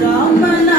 Ramana